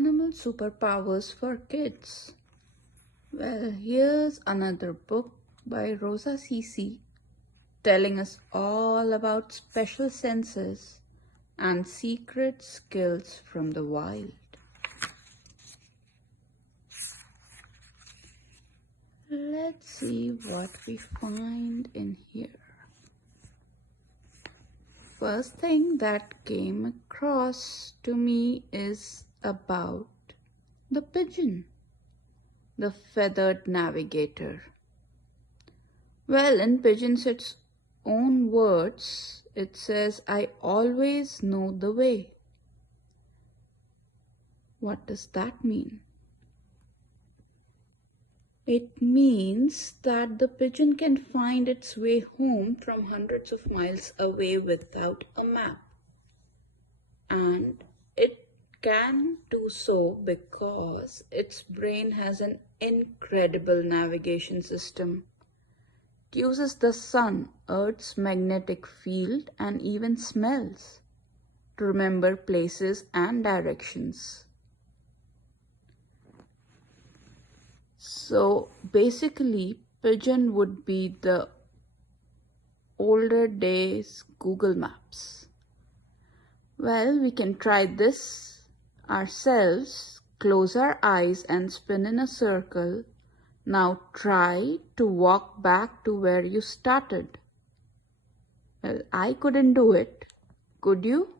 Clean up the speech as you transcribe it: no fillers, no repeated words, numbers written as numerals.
Animal Superpowers for Kids. Well, here's another book by Rosa CC telling us all about special senses and secret skills from the wild. Let's see what we find in here. First thing that came across to me is about the pigeon, the feathered navigator. Well, in Pigeons' its own words, it says, "I always know the way." What does that mean? It means that the pigeon can find its way home from hundreds of miles away without a map. And it can do so because its brain has an incredible navigation system. It uses the sun, Earth's magnetic field, and even smells to remember places and directions. So basically, Pigeon would be the older days Google Maps. Well, we can try this ourselves. Close our eyes and spin in a circle. Now try to walk back to where you started. Well, I couldn't do it. Could you?